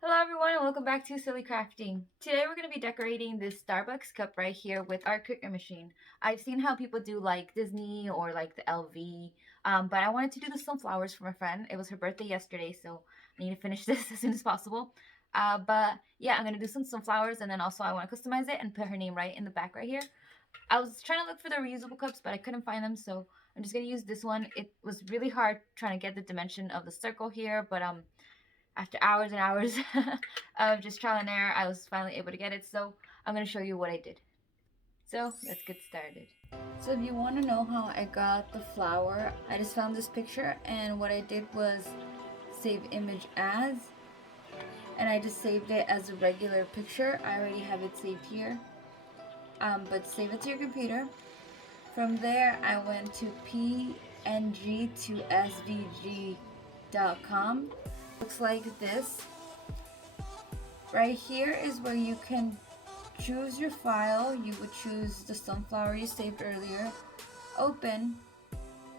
Hello everyone and welcome back to Silly Crafting. Today we're going to be decorating this Starbucks cup right here with our Cricut machine. I've seen how people do like Disney or like the LV, but I wanted to do the sunflowers for my friend. It was her birthday yesterday, so I need to finish this as soon as possible. But yeah, I'm going to do some sunflowers, and then also I want to customize it and put her name right in the back right here. I was trying to look for the reusable cups, but I couldn't find them, so I'm just going to use this one. It was really hard trying to get the dimension of the circle here, but after hours and hours of just trial and error, I was finally able to get it. So I'm going to show you what I did. So let's get started. So if you want to know how I got the flower, I just found this picture, and what I did was save image as, and I just saved it as a regular picture. I already have it saved here, but save it to your computer. From there, I went to png to svg.com. Looks like this. Right here is where you can choose your file. You would choose the sunflower you saved earlier, open,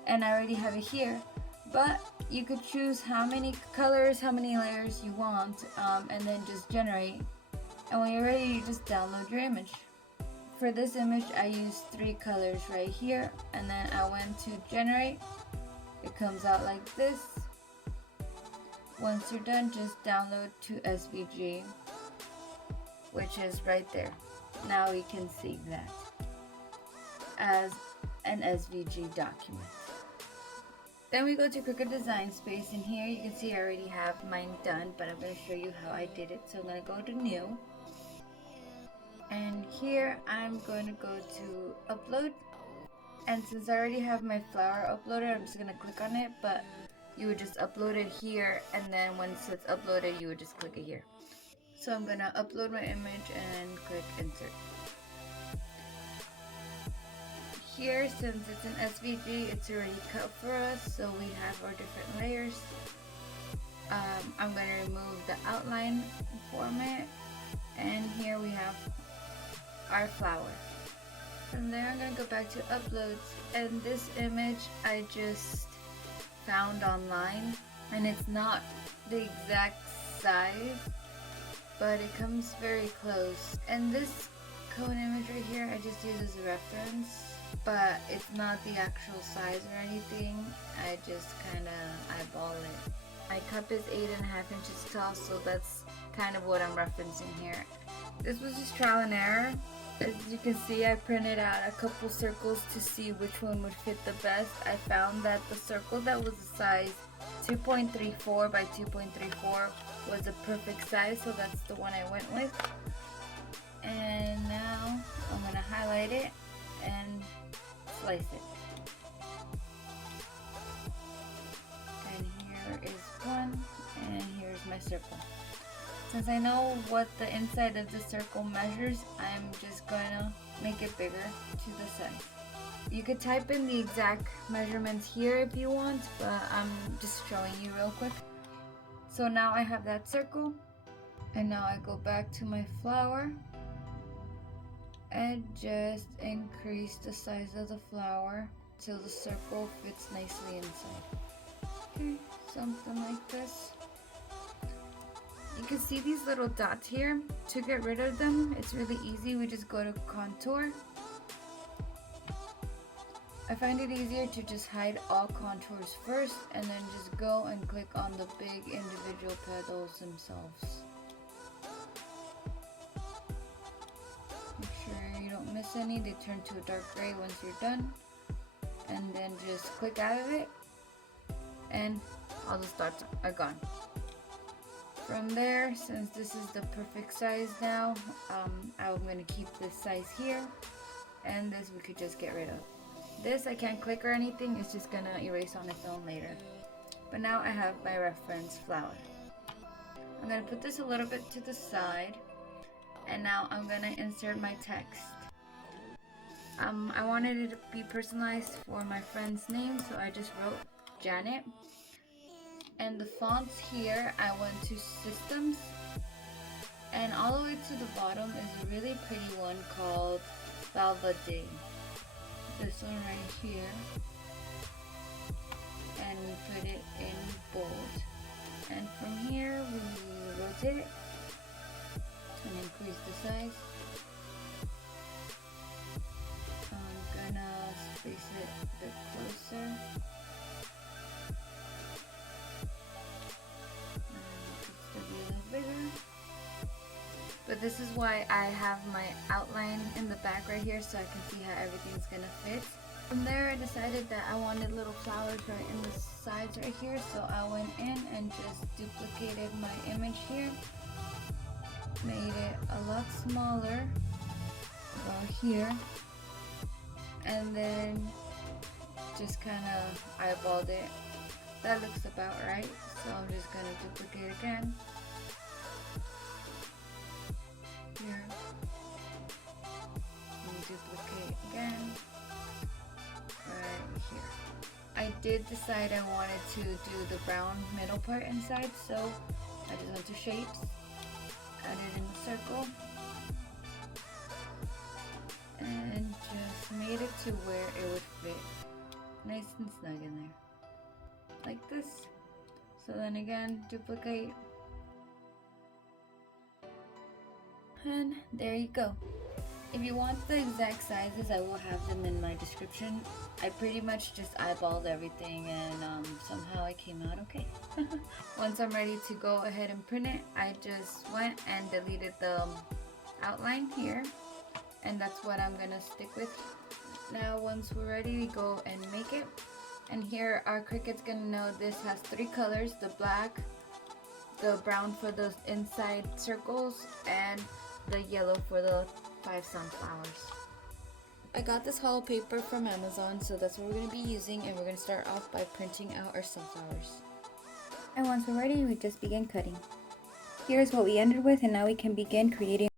and I already have it here. But you could choose how many colors, how many layers you want, and then just generate. And when you're ready, you just download your image. For this image, I used 3 colors right here, and then I went to generate. It comes out like this. Once you're done, just download to SVG, which is right there. Now we can save that as an SVG document. Then we go to Cricut Design Space, and here you can see I already have mine done, but I'm going to show you how I did it. So I'm going to go to New, and here I'm going to go to Upload, and since I already have my flower uploaded, I'm just going to click on it, but you would just upload it here, and then once it's uploaded, you would just click it here. So I'm gonna upload my image and click insert. Here, since it's an SVG, it's already cut for us, so we have our different layers. I'm gonna remove the outline format, and here we have our flower. From there, I'm gonna go back to uploads, and this image I just found online, and it's not the exact size, but it comes very close. And this cone image right here I just use as a reference, but it's not the actual size or anything. I just kind of eyeball it. My cup is 8.5 inches tall, so that's kind of what I'm referencing here. This was just trial and error. As you can see, I printed out a couple circles to see which one would fit the best. I found that the circle that was a size 2.34 by 2.34 was a perfect size, so that's the one I went with. And now I'm going to highlight it and slice it. And here is one, and here's my circle. Since I know what the inside of the circle measures, I'm just going to make it bigger to the size. You could type in the exact measurements here if you want, but I'm just showing you real quick. So now I have that circle, and now I go back to my flower and just increase the size of the flower till the circle fits nicely inside. Okay, something like this. You can see these little dots here. To get rid of them, it's really easy. We just go to contour. I find it easier to just hide all contours first, and then just go and click on the big individual petals themselves. Make sure you don't miss any. They turn to a dark gray once you're done. And then just click out of it, and all the dots are gone. From there, since this is the perfect size now, I'm going to keep this size here, and this we could just get rid of. This I can't click or anything, it's just going to erase on its own later. But now I have my reference flower. I'm going to put this a little bit to the side, and now I'm going to insert my text. I wanted it to be personalized for my friend's name, so I just wrote Janet. And the fonts here, I went to Systems, and all the way to the bottom is a really pretty one called Valvadi. This one right here, and we put it in bold. And from here we rotate it and increase the size. I'm gonna space it a bit closer. It could still be a little bigger. But this is why I have my outline in the back right here, so I can see how everything's gonna fit. From there, I decided that I wanted little flowers right in the sides right here, so I went in and just duplicated my image here. Made it a lot smaller about here, and then just kind of eyeballed it. That looks about right, so I'm just gonna duplicate again here, and duplicate again right here. I did decide I wanted to do the brown middle part inside, so I just went to shapes, added in a circle, and just made it to where it would fit nice and snug in there, like this. So then again, duplicate, and there you go. If you want the exact sizes, I will have them in my description. I pretty much just eyeballed everything, and somehow it came out okay. Once I'm ready to go ahead and print it, I just went and deleted the outline here, and that's what I'm gonna stick with. Now once we're ready, we go and make it. And here our Cricut's gonna know this has 3 colors: the black, the brown for the inside circles, and the yellow for the 5 sunflowers. I got this hollow paper from Amazon, so that's what we're going to be using, and we're going to start off by printing out our sunflowers. And once we're ready, we just begin cutting. Here's what we ended with, and now we can begin creating.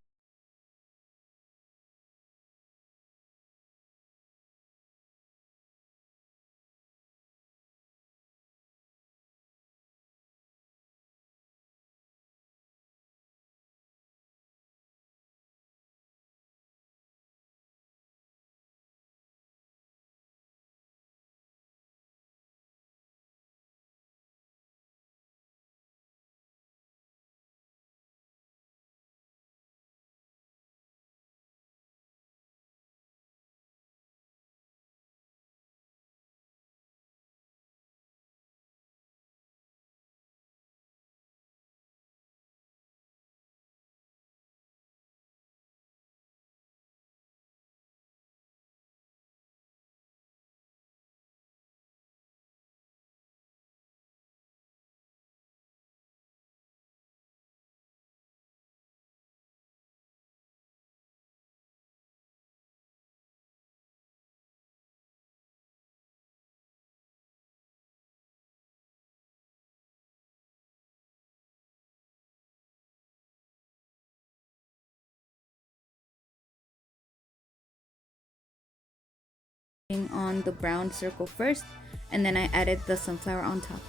On the brown circle first, and then I added the sunflower on top.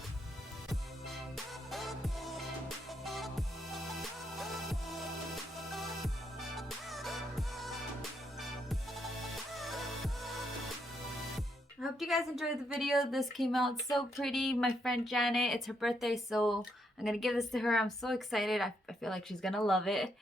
I hope you guys enjoyed the video. This came out so pretty. My friend Janet, it's her birthday, so I'm gonna give this to her. I'm so excited. I feel like she's gonna love it.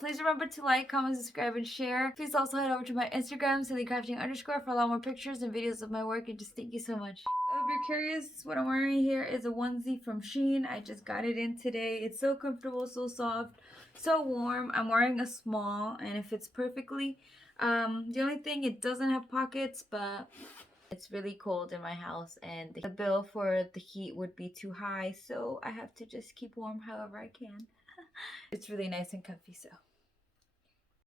Please remember to like, comment, subscribe, and share. Please also head over to my Instagram, sillycrafting_, for a lot more pictures and videos of my work. And just thank you so much. If you're curious, what I'm wearing here is a onesie from Shein. I just got it in today. It's so comfortable, so soft, so warm. I'm wearing a small, and it fits perfectly. The only thing, it doesn't have pockets, but it's really cold in my house, and the bill for the heat would be too high, so I have to just keep warm however I can. It's really nice and comfy, so